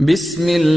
बिस्मिल्लाहिर्रहमानिर्रहीम।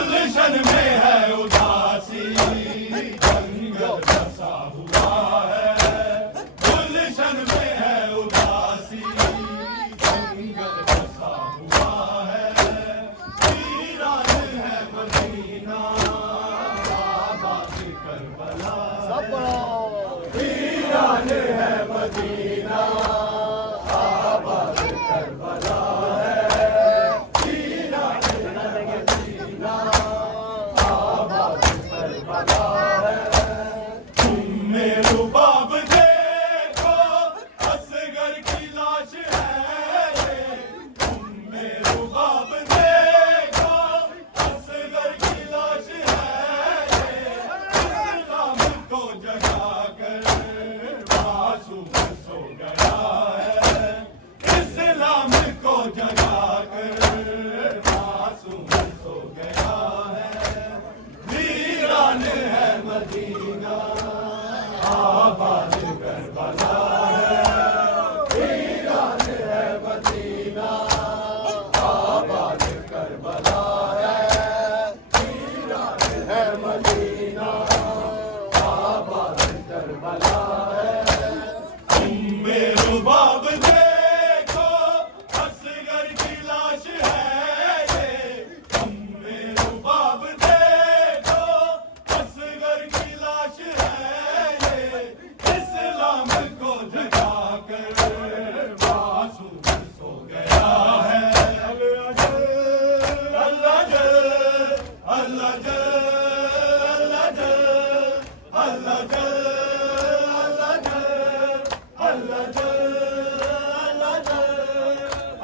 गुलशन में है उदासी जंगल बसा हुआ है। गुलशन में है उदासी जंगल बसा हुआ है। वीरान है मदीना आबाद करबला है। वीरान है मदीना आबाद करबला है। वीरान है मदीना आबाद करबला है। तुम में रुबाब देखो असगर की लाश है ये। तुम में रुबाब देखो असगर की लाश है ये। इस्लाम को जगा कर मासूम सो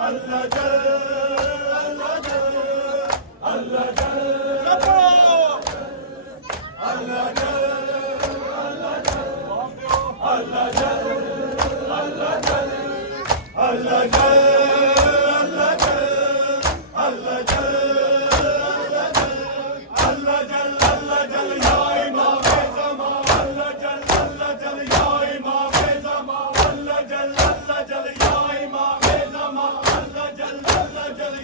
अल्लाह जल अल्लाह जल अल्लाह जल अल्लाह जल अल्लाह जल अल्लाह जल अल्लाह जल अल्लाह जल अल्लाह जल अल्लाह जल या इमाम ज़मा अल्लाह जल या इमाम ज़मा अल्लाह जल या इमाम ज़मा अल्लाह जल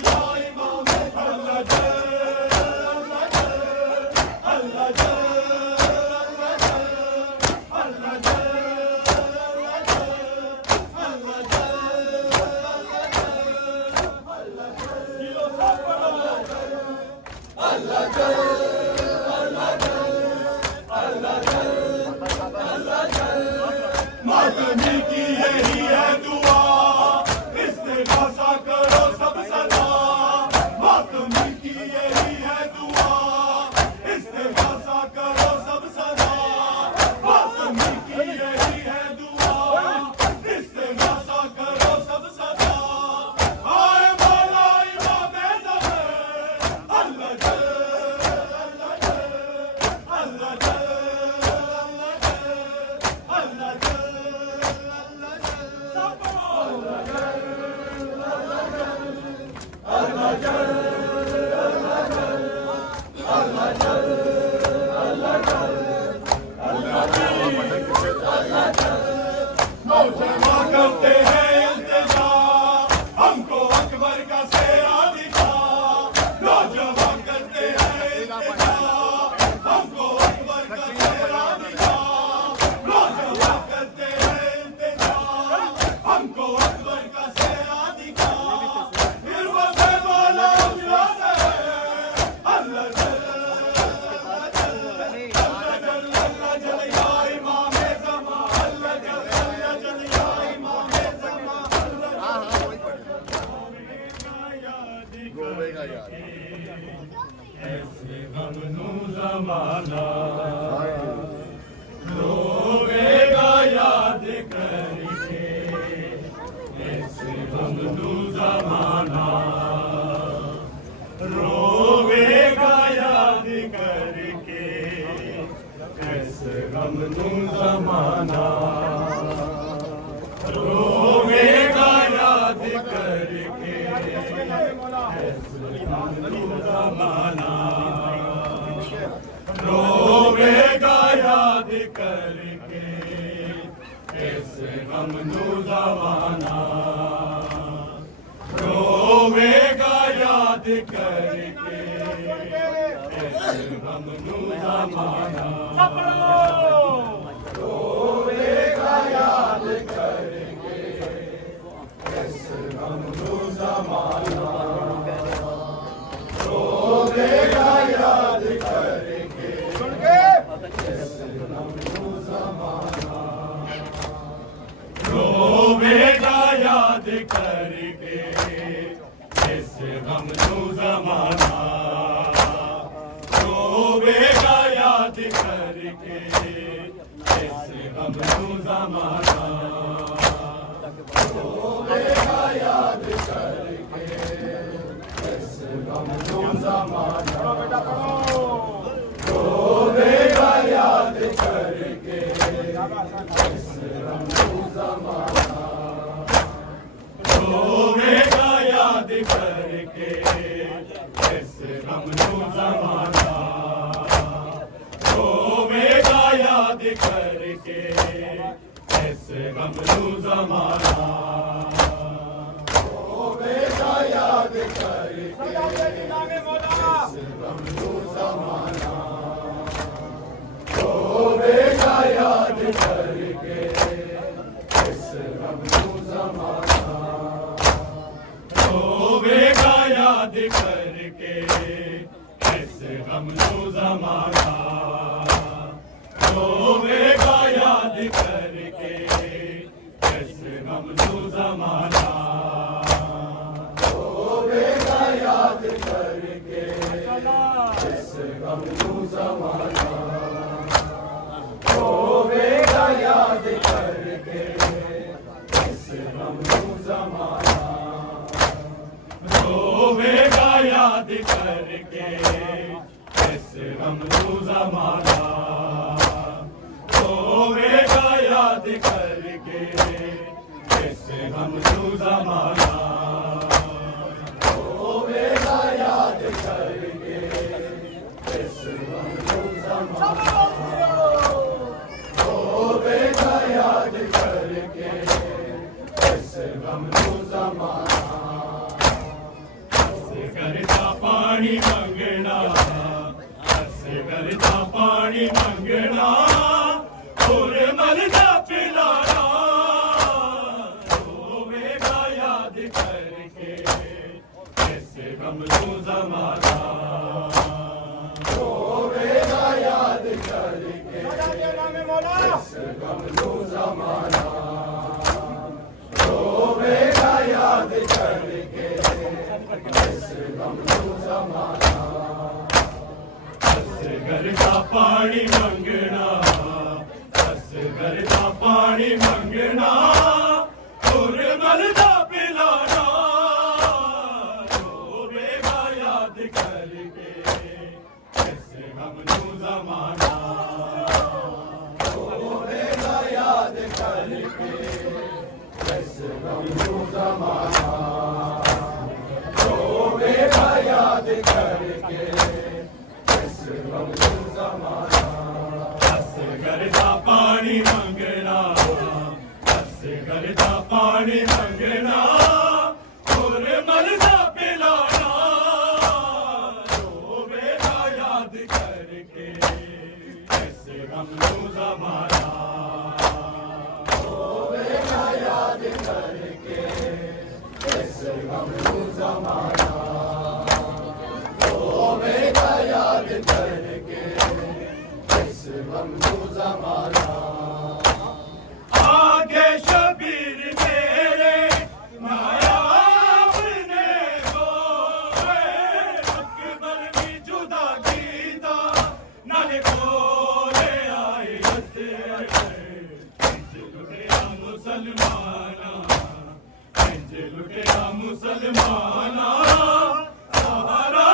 या इमाम अल्लाह जल अल्लाह जल मातमी की यही है दुआ इस्तिग़ासा करो सब सदा मातमी की यही है दुआ इस्तिग़ासा करो सब सदा मातमी की यही है दुआ इस्तिग़ासा करो सब सदा आए मौला इमाम ज़मा अल्लाह जल अल्लाह जल अल्लाह जल अल्लाह जल नौजवान करते हैं इल्तिजा हमको अकबर का सेहरा दिखा नौजवान करते हैं इल्तिजा हमको अकबर का सेहरा दिखा नौजवान करते हैं इल्तिजा हमको अकबर का सेहरा दिखा फिर वो से मौला अल्लाह से अल्लाह जल अल्लाह जल या इमाम ज़मा अल्लाह जल या इमाम ज़मा ऐसे गमनू ज़माना रोवेगा याद करके ऐसे गमनू ज़माना रोवेगा याद करके ऐसे गमनू ज़माना रोवेगा याद करके ऐसे गमनू ज़माना रोवेगा याद करके ऐसे गमनू ज़माना रोवेगा याद करके ऐसे गमनू ज़माना रोवेगा याद करके ऐसे गमनू ज़माना रोवेगा याद करके ऐसे गमनू ज़माना रोवेगा याद करके ऐसे गमनू ज़माना रोवेगा याद करके ऐसे गमनू ज़माना रोवेगा याद करके ऐसे गमनू ज़माना रोवेगा याद करके ऐसे गमनू ज़माना रोवेगा याद करके ऐसे गमनू ज़माना रोवेगा याद करके ऐसे गमनू ज़माना रोवेगा याद करके ऐसे गमनू ज़माना रोवेगा याद करके ऐसे गमनू ज़माना रोवेगा याद करके ऐसे गमनू ज़माना रोवेगा याद करके ऐसे गमनू ज़माना रोवेगा याद करके ऐसे गमनू ज़माना रोवेगा याद करके ऐसे गमनू ज़माना याद करके कैसे गमजू ज़माना होवेगा याद करके कैसे गमजू ज़माना होवेगा याद करके कैसे गमजू ज़माना होवेगा याद करके कैसे गमजू ज़माना करता पानी मंगना ऐसे करता पानी मंगना और मलदा पिलाना होवेगा याद करके कैसे गमजू ज़माना होवेगा याद करके कैसे गमजू ज़माना होवेगा याद करके कैसे गमजू ज़माना ऐसे करता पानी मंगना ऐसे करता पानी मंगना और मलदा पिलाना होवेगा याद करके कैसे गमजू ज़माना होवेगा याद करके कैसे गमजू ज़माना होवेगा याद करके कैसे गमजू ज़माना ऐसे करता पानी मंगना ऐसे करता पानी मंगना और मलदा पिलाना होवेगा याद करके कैसे गमजू ज़माना होवेगा याद करके कैसे गमजू ज़माना होवेगा याद करके कैसे गमजू ज़माना आगे शबीर मेरे नायाब ने गो अकबर भी जुदा गीता नाले कोले आए लुटेरा मुसलमाना लुटेरा मुसलमाना सहारा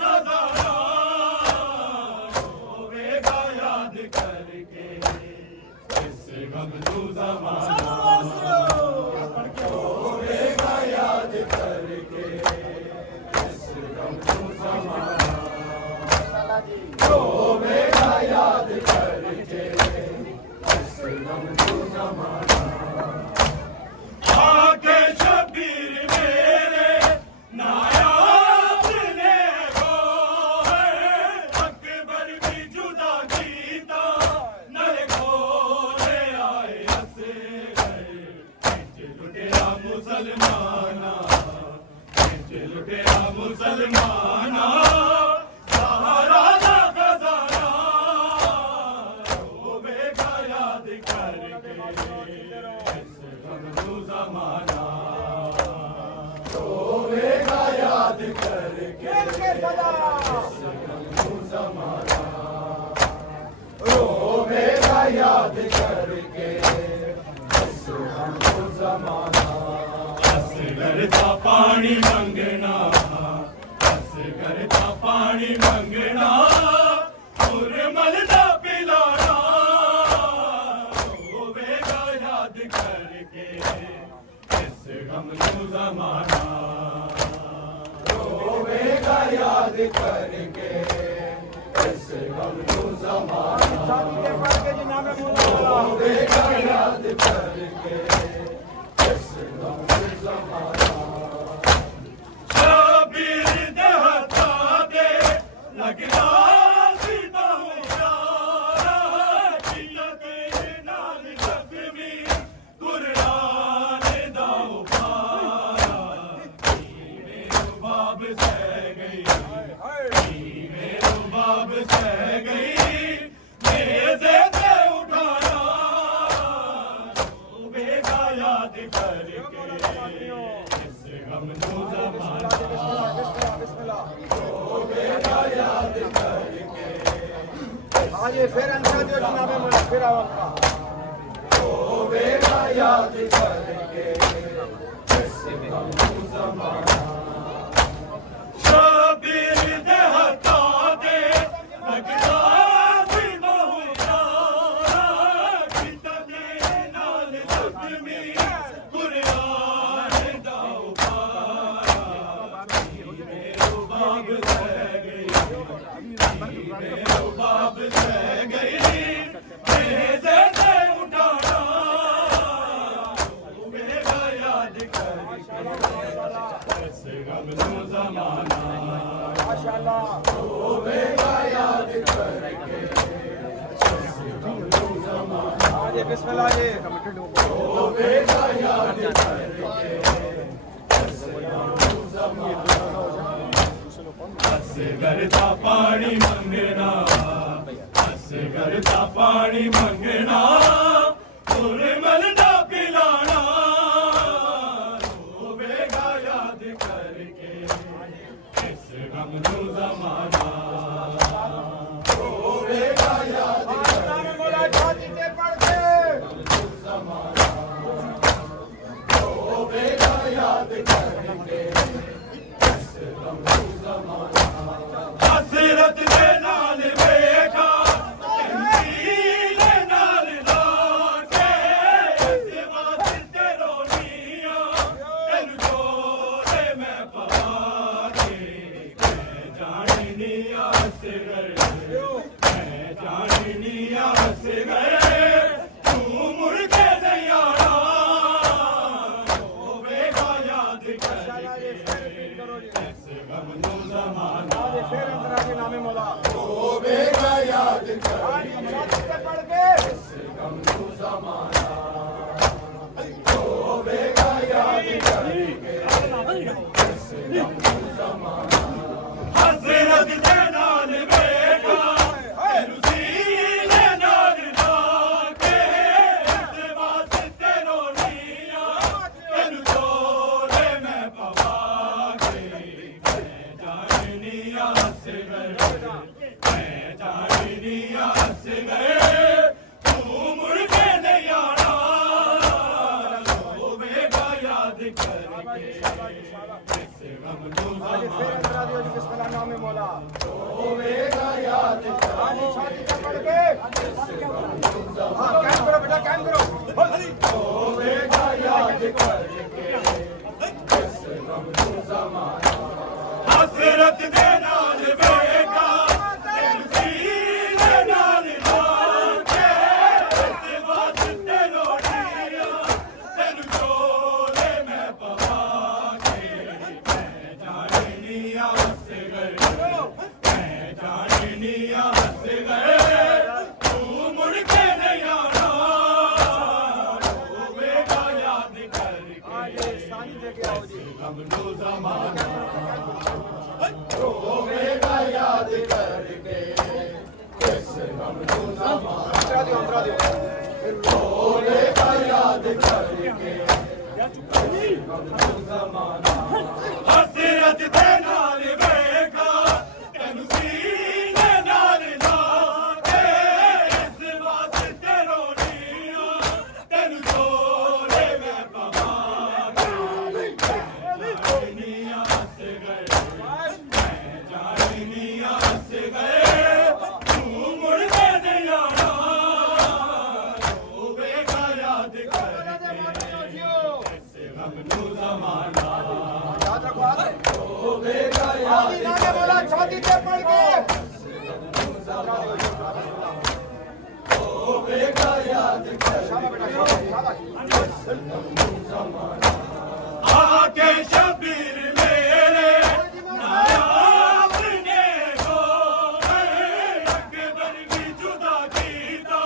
खजाना होवेगा याद करके कैसे गमजू ज़माना होवेगा याद करके कैसे गमजू ज़माना होवेगा याद करके कैसे गमजू ज़माना आगे शबीर मेरे नायाब ने गो अकबर भी जुदा गीता नल खोले आए हंसे गए लुटेरा मुसलमाना लुटेरा मुसलमाना सहारा खजाना होवेगा याद करके कैसे गमजू ज़माना होवेगा याद करके कैसे गमजू ज़माना होवेगा याद करके कैसे गमजू ज़माना ऐसे करता पानी मंगना ऐसे करता पानी मंगना और मलदा पिलाना होवेगा याद करके कैसे गमजू ज़माना होवेगा याद करके कैसे गमजू ज़माना होवेगा याद करके कैसे गमजू ज़माना शबीर दहता दे लगदा सीता हूँ यारा जिया तेरे नाल ज़ख्मी कुर्बान दाओ पारा मेरो बाब सह गई मेरो बाब सह गई मेरे से उठाना होवेगा याद करके कैसे गमजू ज़माना होवेगा याद करके आइए फिर अंदाज जो जनाब मौला फिर आवका होवेगा याद करके कैसे गमजू ज़माना शबीर बेरुबाब रह गई नेज़े से उठाना होवेगा याद करके ऐसे गमज़ो ज़माना माशाअल्लाह होवेगा याद करके आजे बिस्मिल्लाह जी होवेगा याद करके असगरता पानी मंगना असगरता पानी मंगना मुरमल ना पिलाना होवेगा याद करके इस गमज़ो ज़माना होवेगा याद नाम मौला छाती से पढ़ के होवेगा याद करके हसरत दे नाल वेखा सीने नाल लाके इस वास्ते रोनियां तेनु जोरे मैं पाके मैं जानी नी असगर मैं जानी नी असगर तू मुड़ के नहीं आना होवेगा याद करके गमज़ो ज़माना आजे शेर अंदर आके नाम मौला होवेगा याद करके छाती से पढ़ के गमज़ो ज़माना होवेगा याद करके गमज़ो ज़माना हसरत दे नाल वेखा तेनु सीने नाल लाके इस वास्ते रोनियां तेनु जोरे मैं पवा के मैं जानी असगर मैं जानी असगर तू मुड़ के नहीं आना होवेगा याद करके इस गमज़ो आजे शेर अंदर आ दियो जी बिस्मिल्लाह नाम मौला होवेगा याद आजे छाती से पढ़ के हां कैम करो बेटा कैम करो होवेगा याद करके इस गमज़ो ज़माना हसरत दे नाल वेखा तेनु सीने नाल लाके इस वास्ते रोनियां तेनु जोरे मैं पवा के मैं जानी असगर मैं जानी असगर तू मुड़ के नहीं आना होवेगा याद करके आजे सानी लेके आओ जी गमज़ो ज़माना होवेगा याद करके इस गमज़ो ज़माना अंदर आ दियो होवेगा याद करके गमज़ो ज़माना हसरत दे नाल वेखा तेनु सीने नाल लाके इस वास्ते रोनियां तेनु जोरे मैं पवा के जानी असगर मैं जानी असगर तू मुड़ के नहीं आना होवेगा याद करके इस गमज़ो ज़माना याद रखो हाथ होवेगा याद नाम मौला छाती से पढ़ के होवेगा याद आके शबीर मेरे नायाब ने को अकबर भी जुदा कीता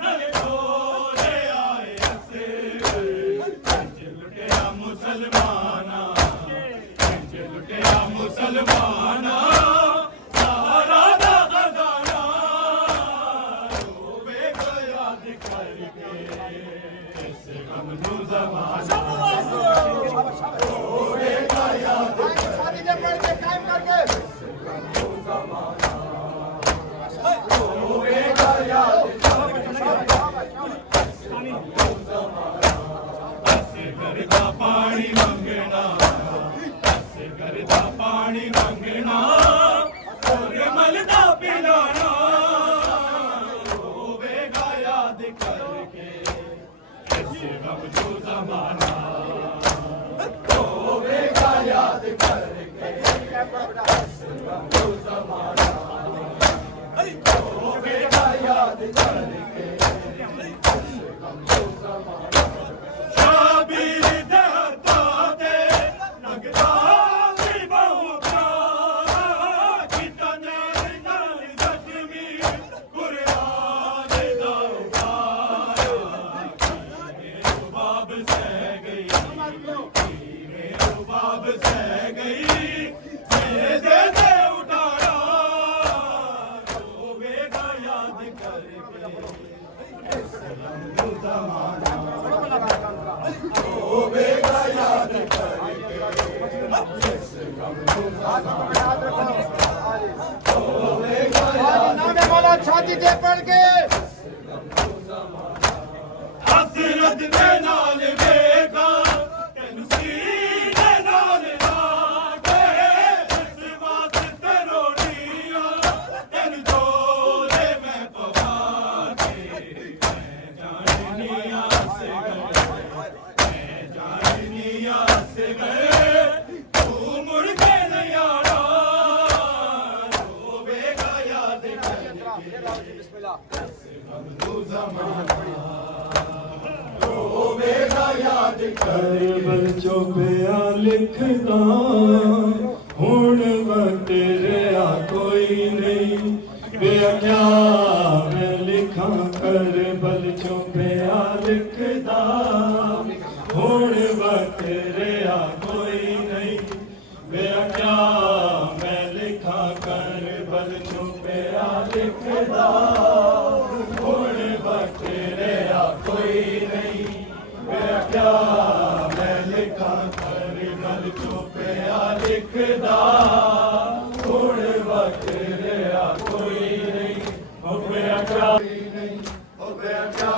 नले बोले आए असे लुटिया मुसलमाना लुटिया मुसलमाना सारा दा खजाना होवेगा याद करके इस गमज़ो ज़माना होवेगा याद छाती से पढ़ के कायम करके होवेगा याद असगरदा पानी मंगना असगरदा पानी मंगना और मलदा पिलाना होवेगा याद करके इस गमज़ो ज़माना होवेगा याद करके रह गई दे दे दे उठाया रोवेगा याद करके जमाना रोवेगा याद करके नामे वाला छाती दे पड़ के हसरत दे नाल वेगा तेनु सीने नाल लागे इस वास्ते रोड़िया तेनु जोड़े मैं पवा के मैं जानिया से गए तू मुड़ के नहीं आना रोवेगा याद रोवेगा याद करबल चोपिया लिखदा हुण वक्त रहा कोई नहीं बेअख्या मैं लिखा करबल चोपिया लिखदा हुण वक्त रहा कोई नहीं बेअख्या मैं लिखा करबल चोपिया लिखदा हुण वक्त रहा कोई नहीं क्या मैं लिखा करबल चोपिया लिखदा हुण वक्त रहा कोई नहीं हो गया क्या नहीं हो गया क्या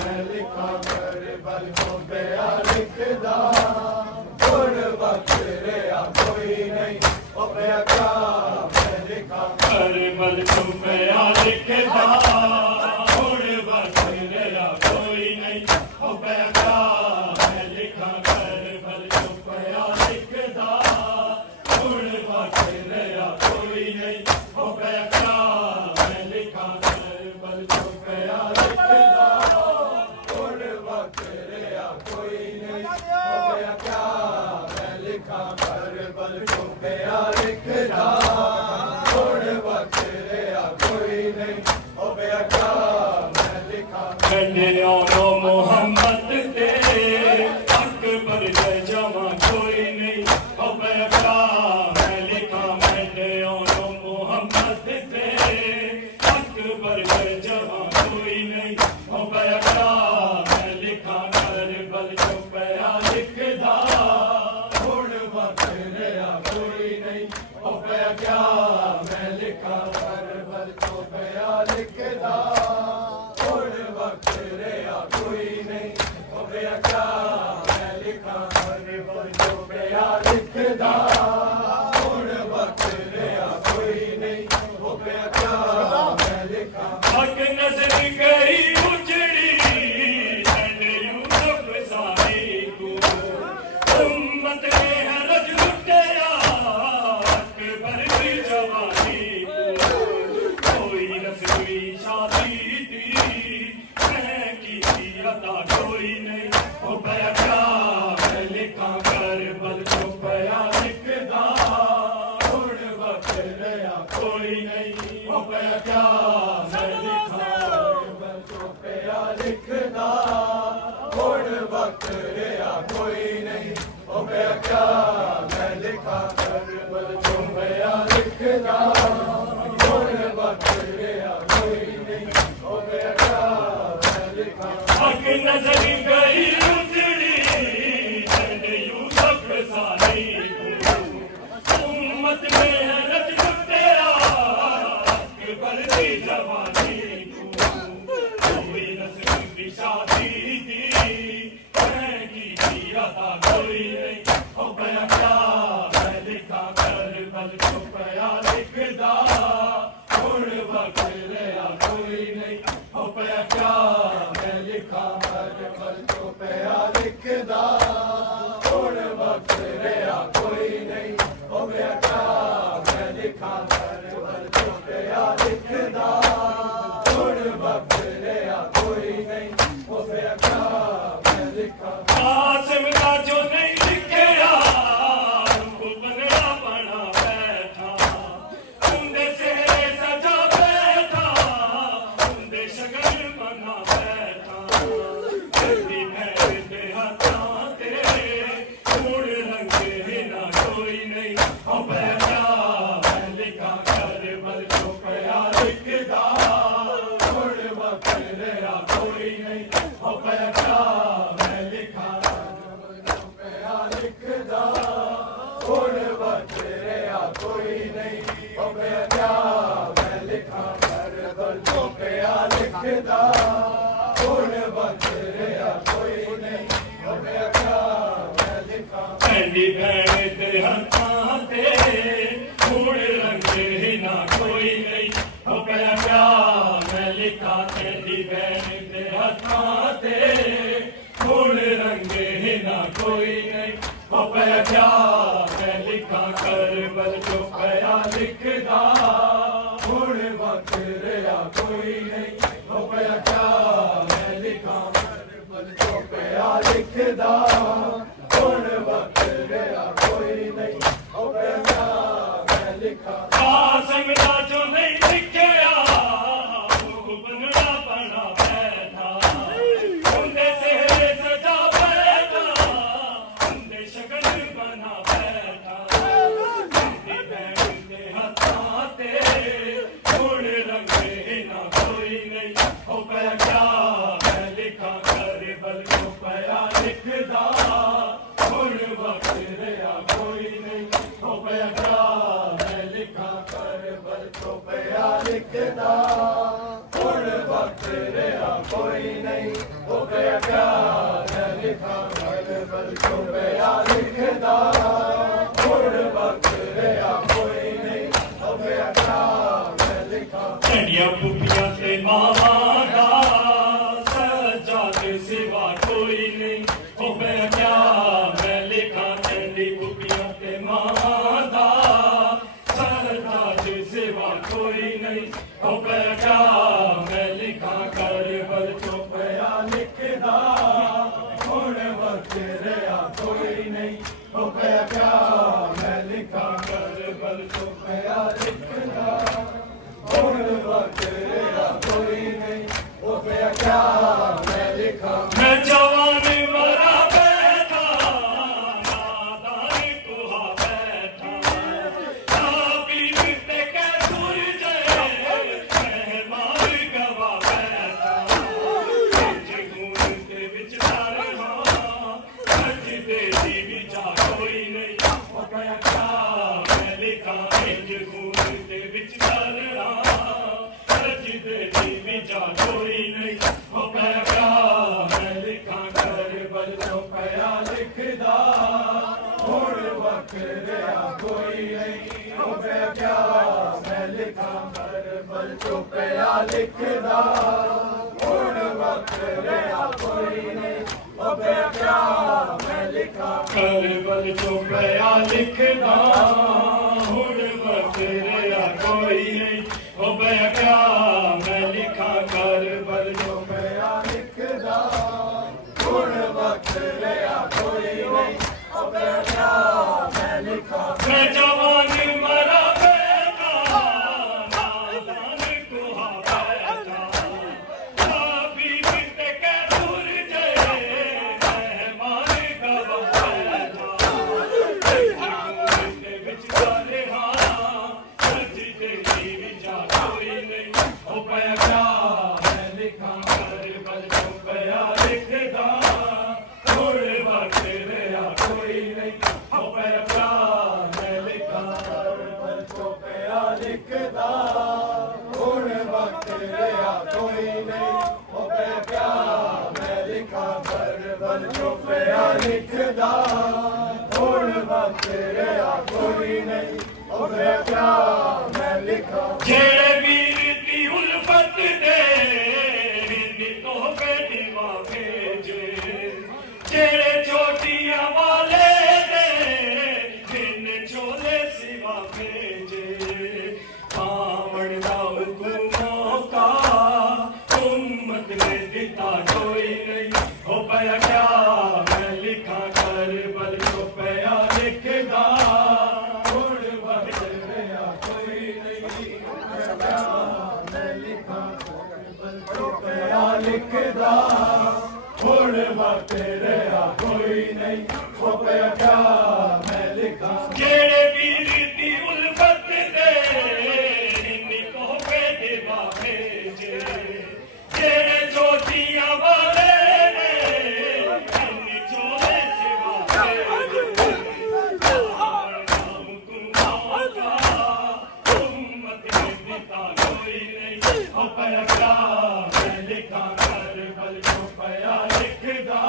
मैं लिखा करबल चोपिया लिखदा हुण वक्त रहा कोई नहीं हो गया क्या मैं लिखा करबल चोपिया लिखदा हुण वक्त रहा कोई नहीं हो गया क्या मैं लिखा करबल चोपिया लिखदा हुण वक्त रहा कोई नहीं हो गया क्या मैं लिखा करबल चोपिया लिखदा हुण वक्त रहा कोई नहीं हो गया क्या मैं लिखा करबल चोपिया लिखदा हुण वक्त रहा कोई नहीं हो गया क्या मैं लिखा कन्या मोहम्मद दे अकबर दे जमा कोई नहीं हो गया क्या मैं लिखा कन्या मोहम्मद दे अकबर दे जमा कोई नहीं हो गया क्या मैं लिखा करबल चोपिया लिखदा हुण वक्त रहा कोई नहीं हो गया क्या मैं लिखा करबल चोपिया लिखदा हुण वक्त रहा कोई नहीं हो गया क्या मैं लिखा करबल चोपिया लिखदा हुण वक्त रहा कोई नहीं हो गया क्या मैं लिखा हक नजर गई उजड़ी सन यूसुफ सारी तू उम्मत ने हरज लुटेया अकबर की जवानी तू कोई नस्ली शादी दी मैं की अता कोई नहीं हो गया क्या मैं लिखा करबल चोपिया लिखदा हुण वक्त रहा कोई नहीं हो गया क्या मैं लिखा करबल चोपिया लिखदा हुण वक्त रहा कोई नहीं हो गया क्या मैं लिखा करबल चोपिया लिखदा हुण वक्त रहा कोई नहीं हो गया क्या मैं लिखा हक नजर गई उजड़ी सन यूसुफ सारी उम्मत में हरज लुटेया अकबर की जवानी कोई नस्ल की शादी दी मैं की अता कोई नहीं हो गया क्या मैं लिखा करबल चोपिया लिखदा हुण वक्त रहा कोई नहीं हो गया क्या मैं लिखा करबल चोपिया लिखदा हुण वक्त रहा कोई नहीं हो गया क्या मैं लिखा करबल चोपिया लिखदा ਹੋ ਪਿਆ ਮੈਂ ਲਿਖਾਂ ਕਰਬਲ ਚੋਂ ਪਿਆ ਲਿਖਦਾ ਹੁਣ ਵਕਤ ਰਿਹਾ ਕੋਈ ਨਹੀਂ ਹੋ ਪਿਆ ਮੈਂ ਲਿਖਾਂ ਕਰਬਲ ਚੋਂ ਪਿਆ ਲਿਖਦਾ ਹੁਣ ਵਕਤ ਰਿਹਾ ਕੋਈ ਨਹੀਂ ਹੋ ਪਿਆ ਮੈਂ ਲਿਖਾਂ ਕਰਬਲ ਚੋਂ ਪਿਆ ਲਿਖਦਾ ਹੁਣ ਵਕਤ ਰਿਹਾ ਕੋਈ ਨਹੀਂ ਹੋ ਪਿਆ ਮੈਂ ਲਿਖਾਂ ਪੈਂਦੀ ਭੈਣ ਤੇ ਹੱਥਾਂ ਤੇ ਹੁਣ ਰੰਗੇ ਨਾ ਕੋਈ ਨਹੀਂ ਹੋ ਪਿਆ ਮੈਂ ਲਿਖਾਂ ਤੇਰੀ ਭੈਣ ਤੇ ਹੱਥਾਂ ਤੇ ਹੁਣ ਰੰਗੇ ਨਾ ਕੋਈ ਨਹੀਂ ਹੋ ਪਿਆ ਮੈਂ ਲਿਖਾਂ ਕਰਬਲ ਚੋਂ ਪਿਆ ਲਿਖਦਾ ਹੁਣ ਵਕਤ ਰਿਹਾ ਕੋਈ ਨਹੀਂ ਹੋ ਪਿਆ ਮੈਂ ਲਿਖਾਂ ਕਰਬਲ ਚੋਂ ਪਿਆ ਲਿਖਦਾ ਹੁਣ ਵਕਤ ਰਿਹਾ ਕੋਈ ਨਹੀਂ ਹੋ ਪਿਆ ਮੈਂ ਲਿਖਾਂ ਸੰਗਦਾ ਜੋ ਨਹੀਂ ਲਿਖਿਆ ਉਹ ਬੰਗੜਾ ਬਣਾ ਬੈਠਾ ਹੁੰਦੇ ਸਿਹਰੇ ਸਜਾ ਬੈਠਾ ਹੁੰਦੇ ਸ਼ਗਨ ਬਣਾ ਬੈਠਾ ਹੁੰਦੀ ਭੈਣ ਦੇ ਹੱਥਾਂ ਤੇ ਹੁਣ ਰੰਗੇ ਨਾ ਕੋਈ ਨਹੀਂ ਹੋ ਪਿਆ ਮੈਂ ਲਿਖਾਂ ਕਰਬਲ ਚੋਂ ਪਿਆ ਲਿਖਦਾ ਹੁਣ ਵਕਤ ਰਿਹਾ ਕੋਈ ਨਹੀਂ ਹੋ ਪਿਆ ਮੈਂ ਲਿਖਾਂ ਕਰਬਲ ਚੋਂ ਪਿਆ ਲਿਖਦਾ ਹੁਣ ਵਕਤ ਰਿਹਾ ਕੋਈ ਨਹੀਂ ਹੋ ਪਿਆ ਮੈਂ ਲਿਖਾਂ ਕਰਬਲ ਚੋਂ ਪਿਆ ਲਿਖਦਾ ਹੁਣ ਵਕਤ ਰਿਹਾ ਕੋਈ ਨਹੀਂ ਹੋ ਪਿਆ ਮੈਂ ਲਿਖਾਂ ਝੰਡੀਆਂ ਪੁੱਪੀਆਂ ਤੇ ਮਾਵਾਂ ਦਾ ਸੱਜਾ ਤੇ ਸਿਵਾ ਕੋਈ ਨਹੀਂ ਹੋ ਪਿਆ ਮੈਂ ਲਿਖਾਂ ਝੰਡੀ ਪੁੱਪੀਆਂ ਤੇ ਮਾਵਾਂ ਦਾ ਸੱਜਾ ਤੇ ਸਿਵਾ ਕੋਈ ਨਹੀਂ ਹੋ ਪਿਆ ਮੈਂ ਲਿਖਾਂ ਕਰਬਲ ਚੋਂ ਪਿਆ ਲਿਖਦਾ ਹੁਣ ਵਕਤ ਰਿਹਾ ਕੋਈ ਨਹੀਂ ਹੋ ਪਿਆ ਮੈਂ ਲਿਖਾਂ ਕਰਬਲ ਚੋਂ ਪਿਆ ਲਿਖਦਾ ਹੁਣ ਵਕਤ ਰਿਹਾ ਕੋਈ ਨਹੀਂ ਹੋ ਪਿਆ ਮੈਂ ਲਿਖਾਂ ਮੈਂ ਜਵਾਨ ਮਰਾ ਬੈਠਾ ਨਾਦਾਨ ਕੋਹਾ ਬੈਠਾ ਨਾ ਪੀਰ ਤੇ ਕਹਿ ਤੁਰ ਜਾਏ ਮਹਿਮਾਨ ਗਵਾ ਬੈਠਾ ਜੇ ਗੁਣ ਦੇ ਵਿੱਚ ਰਹਾ ਸੱਚ ਦੇ ਦੀ ਵਿਚਾਰ ਕੋਈ ਨਹੀਂ ਹੋ ਪਿਆ ਮੈਂ ਲਿਖਾਂ ਜੇ ਗੁਣ ਦੇ ਵਿੱਚ ਰਹਾ ਸੱਚ ਦੇ ਦੀ ਵਿਚਾਰ ਕੋਈ ਨਹੀਂ ਹੋ ਪਿਆ ਮੈਂ ਲਿਖਾਂ ਕਰਬਲ ਚੋਂ ਪਿਆ ਲਿਖਦਾ ਹੁਣ ਵਕਤ ਰਿਹਾ ਕੋਈ ਨਹੀਂ ਹੋ ਪਿਆ ਮੈਂ ਲਿਖਾਂ ਕਰਬਲ ਚੋਂ ਪਿਆ ਲਿਖਦਾ ਹੁਣ ਵਕਤ ਰਿਹਾ ਕੋਈ ਨਹੀਂ ਹੋ ਪਿਆ ਮੈਂ ਲਿਖਾਂ ਕਰਬਲ ਚੋਂ ਪਿਆ ਲਿਖਦਾ ਹੁਣ ਵਕਤ ਰਿਹਾ ਕੋਈ ਨਹੀਂ ਹੋ ਪਿਆ ਮੈਂ ਲਿਖਾਂ ਕਰਬਲ ਚੋਂ ਪਿਆ ਲਿਖਦਾ ਹੁਣ ਵਕਤ ਰਿਹਾ ਕੋਈ ਨਹੀਂ ਹੋ ਪਿਆ ਮੈਂ ਲਿਖਾਂ ਮੈਂ ਜਵਾਨ ਮਰਾ ਬੈਠਾ ਨਾਦਾਨ ਕੋਹਾ ਬੈਠਾ ਨਾ ਪੀਰ ਤੇ ਕਹਿ ਤੁਰ ਜਾਏ ਮਹਿਮਾਨ ਗਵਾ ਬੈਠਾ ਦੇ ਵਿੱਚ ਰਿਹਾ ਸੱਚ ਦੇ ਦੀ ਵਿਚਾਰ ਕੋਈ ਨਹੀਂ ਹੋ ਪਿਆ ਮੈਂ ਲਿਖਾਂ ਕਰਬਲ ਚੋਂ ਪਿਆ ਲਿਖਦਾ ਹੁਣ ਵਕਤ ਰਿਹਾ ਕੋਈ ਨਹੀਂ ਹੋ ਪਿਆ ਮੈਂ ਲਿਖਾਂ ਕਰਬਲ ਚੋਂ ਪਿਆ ਲਿਖਦਾ ਹੁਣ ਵਕਤ ਰਿਹਾ ਕੋਈ ਨਹੀਂ ਹੋ ਪਿਆ ਮੈਂ ਲਿਖਾਂ ਕਰਬਲ ਚੋਂ ਪਿਆ ਲਿਖਦਾ ਹੁਣ ਵਕਤ ਰਿਹਾ ਕੋਈ ਨਹੀਂ ਹੋ ਪਿਆ ਮੈਂ ਲਿਖਾਂ ਜਿਹੜੇ ਵੀਰ ਦੀ ਉਲਫਤ ਦੇ ਨੀ ਤੋਹਫੇ ਦੀਵਾ ਭੇਜੇ ਜਿਹੜੇ ਚੋਟੀਆਂ ਵਾਲੇ ਦੇ ਜਿਨ ਚੋਲੇ ਸਿਵਾ ਭੇਜੇ ਆਵਣ ਦਾ ਹੁਕਮੋਂ ਉਮਤ ਨੇ ਦਿੱਤਾ ਕੋਈ ਨਹੀਂ ਹੋ ਪਿਆ ਮੈਂ ਲਿਖਾਂ ਕਰਬਲ ਚੋਂ ਪਿਆ ਲਿਖਦਾ ਹੁਣ ਵਕਤ ਰਿਹਾ ਕੋਈ ਨਹੀਂ ਮੈਂ ਲਿਖਾਂ ਕਰਬਲ ਚੋਂ ਪਿਆ ਲਿਖਦਾ ਹੁਣ ਵਕਤ ਰਿਹਾ ਕੋਈ ਨਹੀਂ ਹੋ ਪਿਆ ਮੈਂ ਲਿਖਾਂ ਜਿਹੜੇ ਵੀਰ हो पया क्या मैं लिखा करबल जो पया लिखदा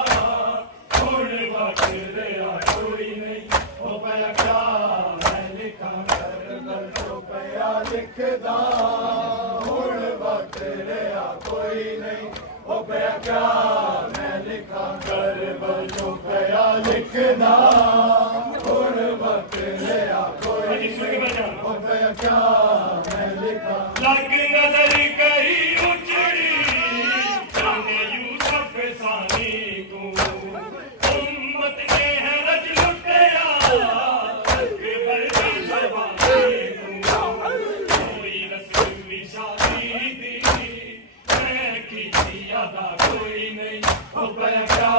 हुण वक्त रहा कोई नहीं हो पया क्या मैं लिखा करबल जो पया लिखदा हुण वक्त रहा कोई नहीं हो पया क्या मैं लिखा करबल जो पया लिखदा हुण वक्त रहा कोई नहीं हो पया क्या मैं लिखा लग नजर कई उजड़ी जंग यूसुफ सानी को उम्मत ने है रज लुटिया अकबर की जवानी को कोई रसूल की शादी दी मैं की अदा कोई नहीं हो पया क्या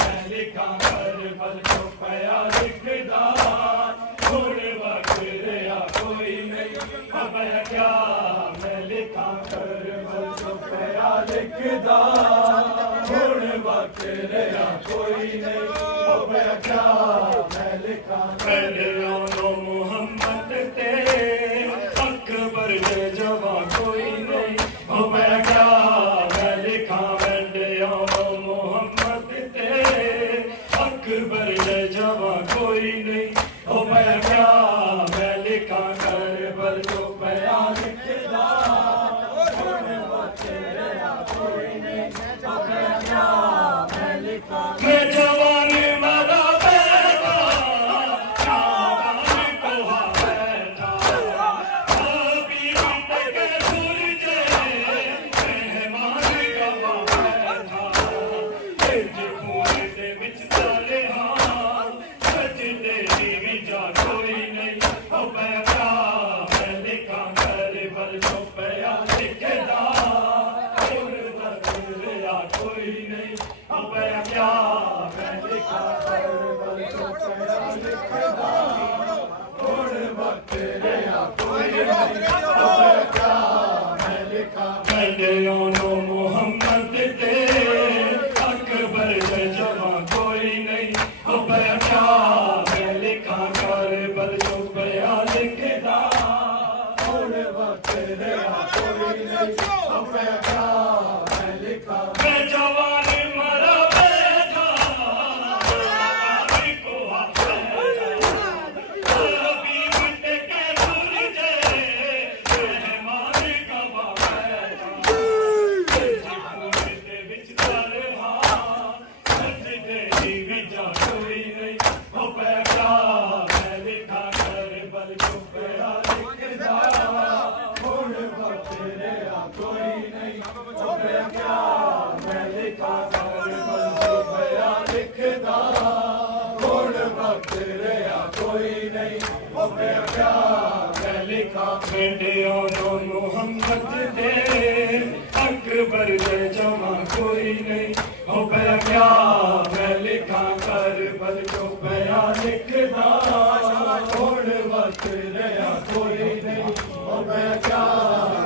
मैं लिखा करबल जो पया लिखदा हुण वक्त रहा कोई नहीं हो पया क्या मैं लिखा करबल जो पया लिखदा हुण वक्त रहा कोई नहीं हो पया क्या मैं लिखा पहले आनो मुहम्मद ते अकबर दे जवा कोई नहीं हो पया क्या मैं लिखा पहले आनो मुहम्मद ते अकबर दे जवा कोई नहीं हो पया क्या मैं लिखा करबल जो पया लिखदा हुण वक्त रहा कोई नहीं हो पया क्या मैं लिखा मैं जवान मरा बैठा जवान कोहा बैठा अभी तक सूरज मेहमान गवा बैठा इंज खून दे विच ताले हां सजदे दी भी जा कोई नहीं हो पया क्या मैं लिखा करबल जो पया लिखदा हुण वक्त रहा कोई नहीं हो पया क्या मैं लिखा करबल जो पया लिखदा हुण वक्त रहा कोई नहीं हो पया क्या मैं लिखा पहले आनो मुहम्मद ते अकबर दे जवा कोई नहीं हो पया क्या मैं लिखा करबल जो पया लिखदा हुण वक्त रहा कोई नहीं हो पया क्या मैं लिखा मैं जवान मरा बैठा जवान कोहा बैठा अभी तक सूरज मेहमान गवा बैठा इंज खून दे विच ताले हां सजदे दी भी जा कोई नहीं हो पया क्या मैं लिखा करबल जो पया लिखदा हुण वक्त रहा कोई नहीं हो पया क्या मैं लिखा करबल जो पया लिखदा हुण वक्त रहा कोई नहीं हो पया क्या मैं लिखा बेटे आनो मुहम्मद दे अकबर दे जवा कोई नहीं हो पया क्या मैं लिखा करबल जो पया लिखदा हुण वक्त रहा कोई नहीं हो पया क्या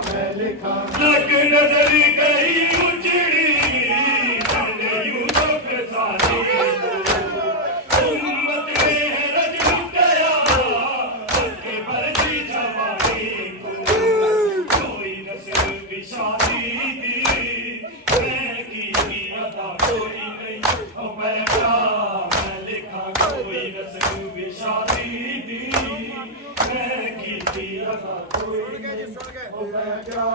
मैं लिखा लग नजर कई उजड़ी जंग यूसुफ सानी उम्मत ने है रज लुटिया अकबर की जवानी को कोई रसूल की शादी दी मैं की अदा कोई नहीं हो पया क्या मैं लिखा कोई रसूल की शादी दी मैं की अदा कोई नहीं हो पया क्या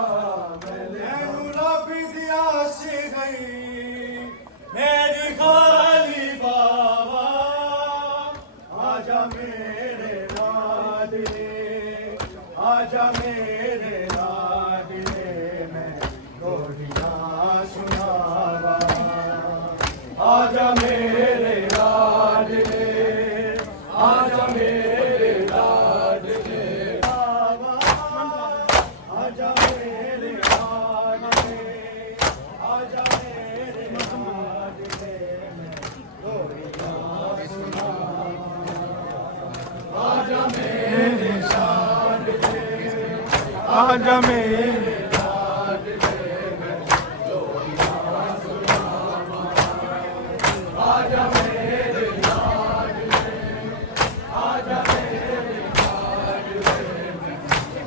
मैं लिखा मेरी खाली बाबा आजा मेरे लाडले आजा मेरे लाडले मैं गोलियां सुनावा आजा मेरे लाडले आजा मेरे लाडले बाबा आजा मेरे लाडले आजा मेरे लाडले मैं गोलियां सुनावा आजा मेरे लाडले आजा मेरे लाडले मैं गोलियां सुनावा आजा मेरे लाडले आजा मेरे लाडले मैं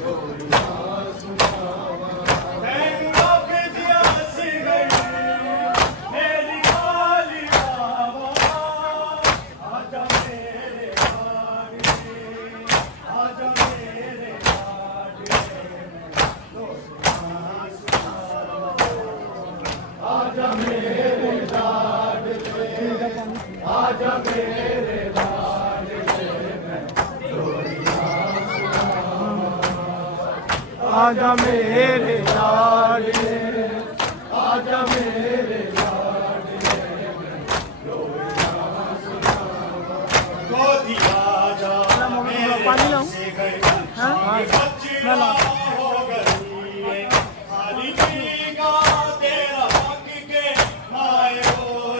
गोलियां सुनावा आजा मेरे लाडले, आजा मेरे गोदी आजा मेरे से गए शाम बचड़ा हो गई खाली पीगा तेरा हक के माए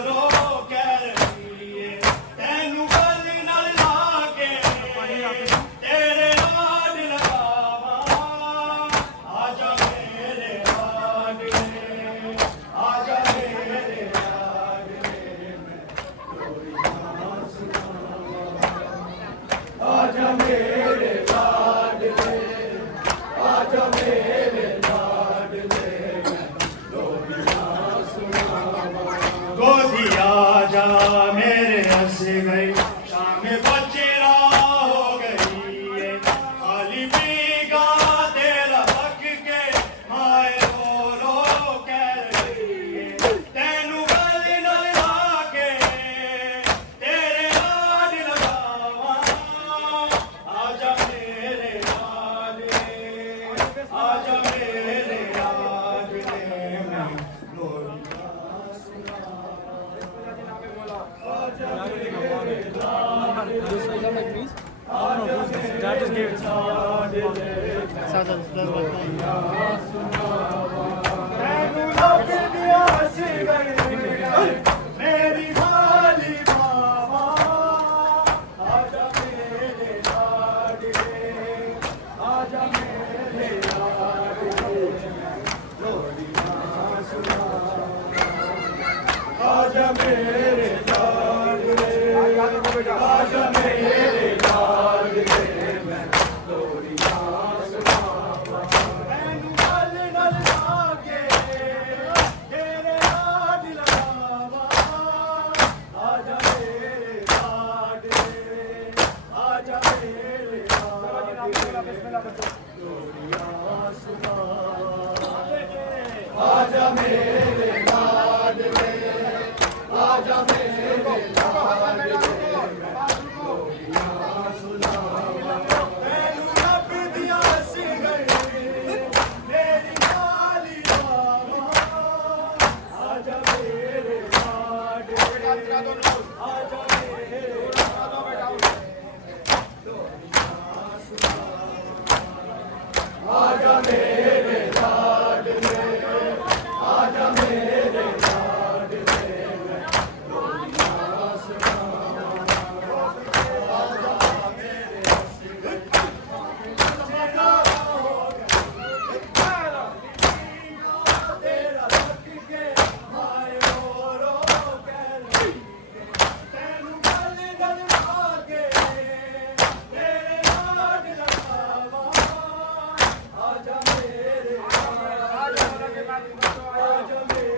रो कह रही है तेनू गल नाल लाके तेरे लाड लगावा आजा मेरे लाडले आजा मेरे लाडले आजा मेरे लाडले आजा मेरे लाडले गोदी आजा मेरे हंस गई शाम बचड़ा हो गई है खाली पीगा तेरा हक के माए रो कह रही है तेनू गल नाल लाके तेरे लाड लगावा आजा मेरे लाडले आजा मेरे लाडले मैं लोरी मेरी खाली बाबा आजा मेरे लाडले आजा मेरे लाडले लोरी आजा मेरे लाडले आजा मेरे लाडले मैं लोरी मैनू गल नाल लाके तेरे लाड लगावा आजा मेरे लाडले आजा मेरे लाडले आजा मेरे लाडले आजा मेरे लाडले मैनू रब दिया सी गई मेरी खाली बाबा आजा मेरे लाडले आजा मेरे आजा मेरे लाडले आजा मेरे लाडले तेरा हक के माए रो कह रही तेनू गल नाल लाके तेरे लाड लगावा आजा मेरे आजा मेरे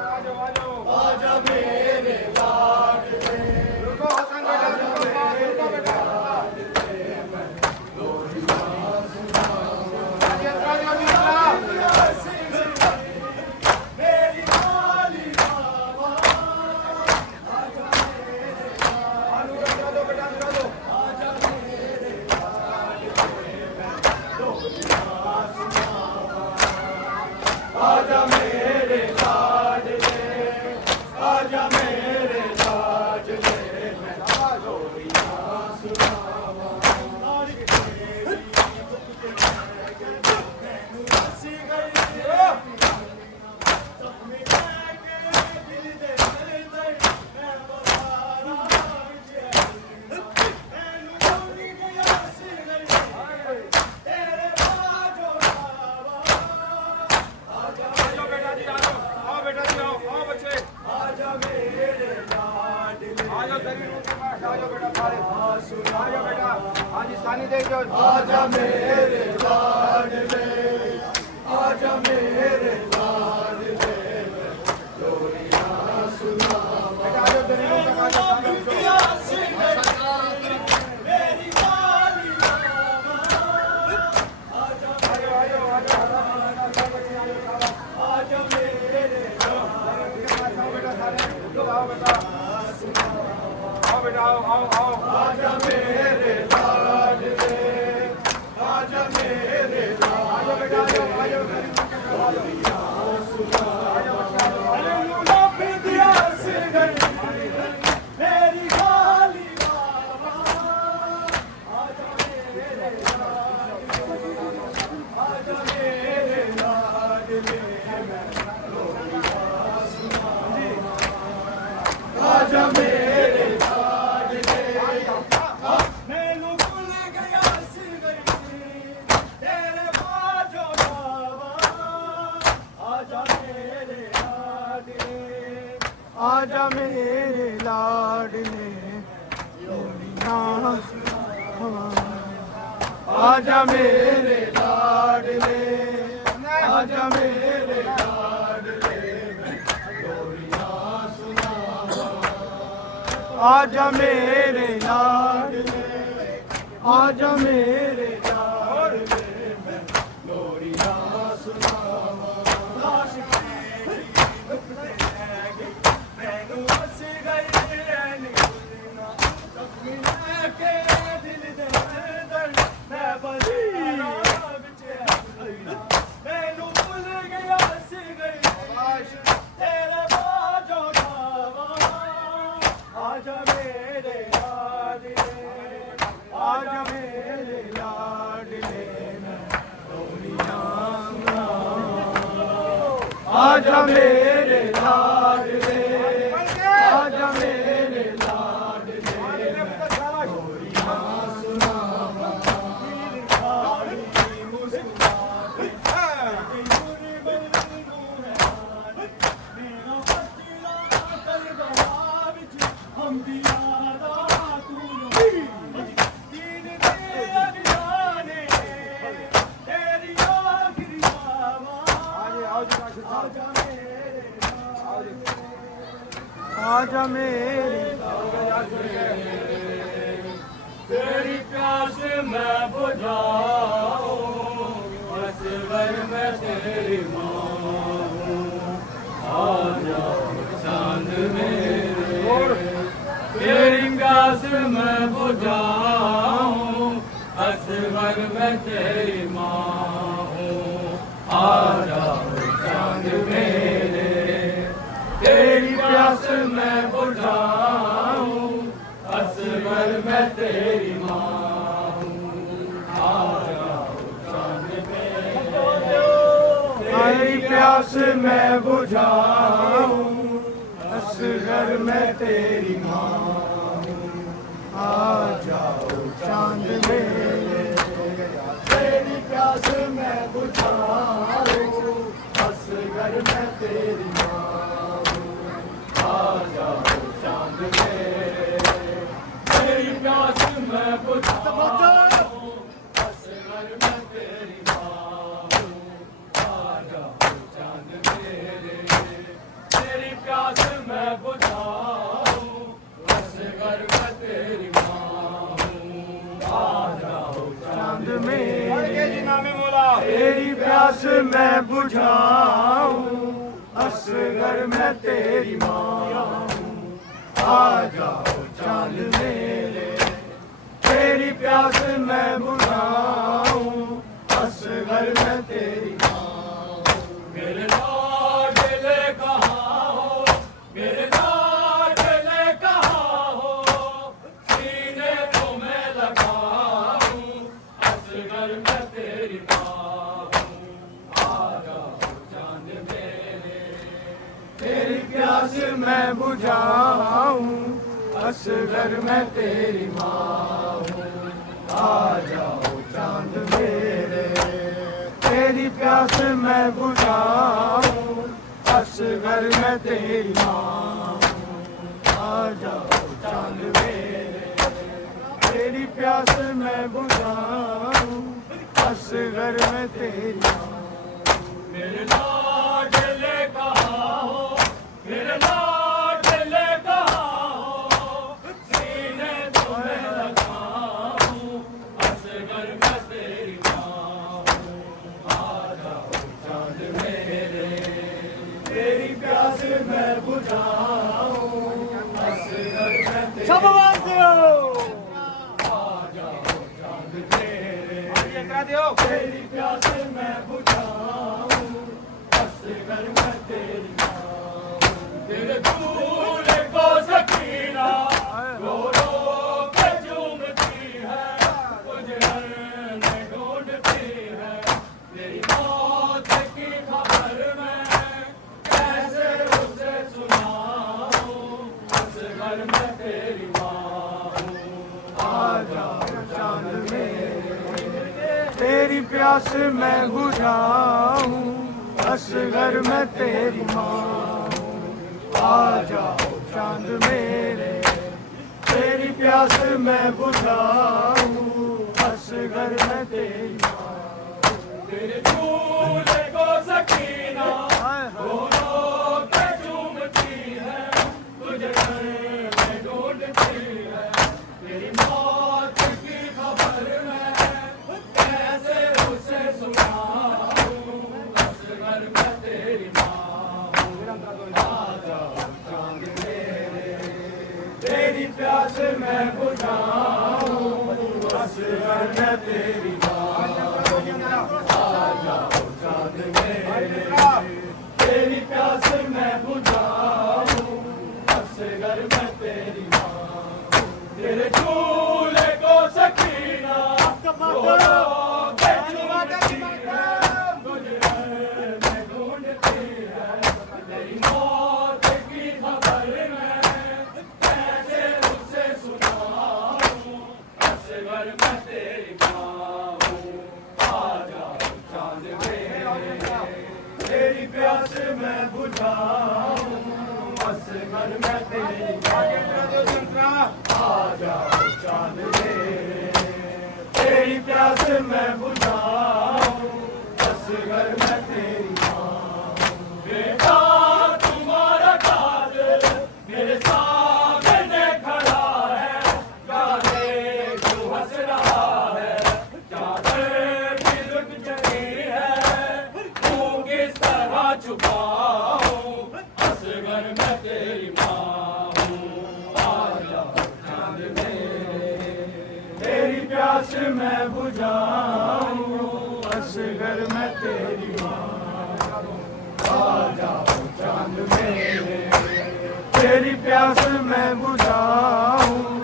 आजा मेरे लाडले रुको हसन बेटा, रुको बेटा। मेरी खाली बाबा आजा मेरे आजा मेरे आजा मेरे लाडले आजा मेरे लाडले मैं लोरिया सुनावा मैनू हंसी गई जख्मी के दिल दे दर्द मैं बहारा मैनू लोरी गई हंसी गई तेरे बाजो आवा आजा आओ बेटा जी, आओ बेटा जी, आओ बच्चे, आजा मेरे लाडले आ जाओ शरीर के पास, आ जाओ बेटा सारे, आ जाओ बेटा, आज सानी दे दो। आजा मेरे लाडले आजा मेरे लाडले लोरिया सुनावा बेटा आ जाओ शरीर के पास, आ जाओ मेरी खाली बाबा आजा आजा मेरे आओ बेटा सारे, आओ बेटा, आओ बेटा आओ आओ आओ आजा मेरे लाडले आजा मेरे आओ बेटा आओ अरे लूला पे दिया से गई मेरी गाली बाबा आजा मेरे लाडले आजा मेरे लाडले मैनू भूल गया सी गई तेरे बाजो बाबा आजा मेरे लाडले आजा मेरे लाडले आजा मेरे लाडले आजा मेरे लाडले आजा मेरे लाडले आजा मेरे लाडले मैं लोरियां सुनावा लाश मैनू हस गई रैनी जख्मी के दिल दे दर्द मैं बजी मैनू भूल गया सी गई तेरे बाजो बाबा आजा मेरे लाडले आजा मेरे लाडले मैं लोरियां आजा मेरे लाडले आजा मेरे लाडले मैं लोरियां सुनावा आजा मेरे तेरी प्यास मैं बुझाऊं असगर में तेरी माँ हूँ आजा चांद मेरे तेरी प्यास मैं बुझाऊं असगर में तेरी माँ हूँ आजा चांद मेरे तेरी प्यास मैं बुझाऊं असगर मैं तेरी माँ हूँ आजा चांद मेरे तेरी प्यास मैं बुझाऊं असगर मैं तेरी माँ हूँ आ जाओ चांद मेरे तेरी प्यास मैं बुझाऊं असगर मैं तेरी माँ हूँ आ जाओ चांद मेरे तेरी प्यास मैं बुझाऊं असगर मैं तेरी माँ हूँ आजा चांद मेरे तेरी प्यास मैं बुझाऊं असगर मैं तेरी माँ हूँ आजा चांद मेरे जी नामे मोला तेरी प्यास मैं बुझाऊं असगर मैं तेरी माँ हूँ आ जाओ चांद मेरे तेरी प्यास मैं बुझाऊं असगर मैं तेरी माँ मेरे लाडले कहाँ हो मेरे लाडले कहाँ हो सीने को मैं लगाऊं असगर मैं तेरी माँ हूँ आजा चांद मेरे तेरी प्यास मैं बुझाऊं असगर मैं तेरी माँ हूँ आ जाओ चांद मेरे तेरी प्यास मैं बुझाऊं असगर मैं तेरी माँ हूँ आ जाओ चांद मेरे तेरी प्यास मैं बुझाऊं असगर मैं तेरी माँ मेरे लाडले कहाँ हो मेरे लाडले कहाँ हो सीने को मैं लगाऊं असगर मैं तेरी माँ हूँ आजा चांद मेरे तेरी प्यास मैं बुझाऊं असगर मैं तेरी सब आवाज मैं तेरी माँ हूँ। आजा चांद मेरे तेरी प्यास मैं बुझाऊं, असगर मैं तेरी माँ हूँ। आजा चांद मेरे तेरी प्यास मैं बुझाऊं, असगर मैं तेरी माँ हूँ। तेरे झूले को सकीना दोनों के चूमती है, तुझे घर में ढूंढती है। तेरी मौत की खबर मैं कैसे उसे सुनाऊं, असगर मैं तेरी माँ हूँ। आजा चांद मेरे तेरी प्यास मैं बुझाऊं, असगर मैं तेरी माँ तेरी प्यास मैं बुझाऊं, असगर मैं तेरी माँ। तेरे झूले को सकीना दोनों के चूमती है, तुझे घर में ढूंढती है। तेरी मौत की खबर मैं कैसे उसे सुनाऊं, असगर मैं तेरी माँ हूँ। आजा चांद मेरे तेरी प्यास मैं बुझाऊं, असगर मैं तेरी माँ। आजा चांद मेरे तेरी प्यास मैं बुझाऊं, असगर मैं तेरी माँ। बेटा तुम्हारा कातिल मेरे सामने खड़ा है, गाने क्यों हंस रहा है, चादर भी लुट चली है, तू किस तरह छुपाऊं, असगर मैं तेरी माँ हूँ। आजा चांद मेरे तेरी प्यास मैं बुझाऊं, असगर मैं तेरी माँ। आजा चांद मेरे तेरी प्यास मैं बुझाऊं,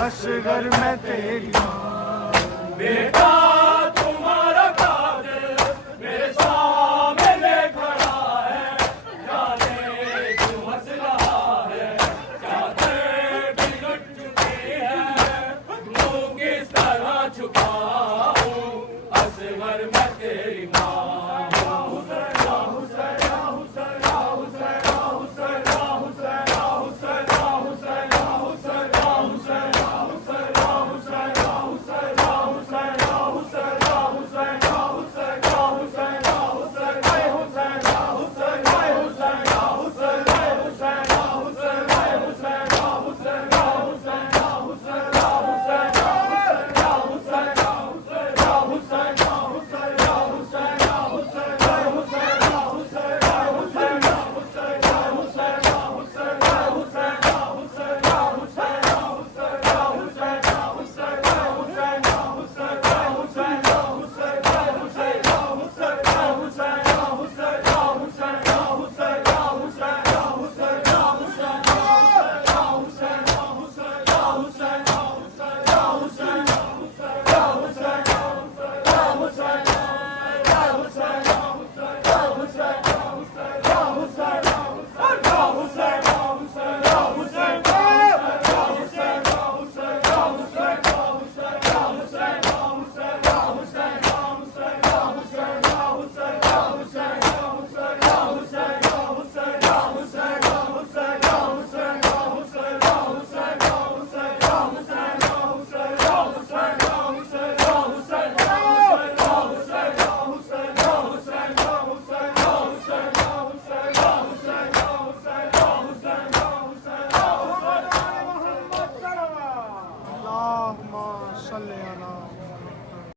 असगर मैं तेरी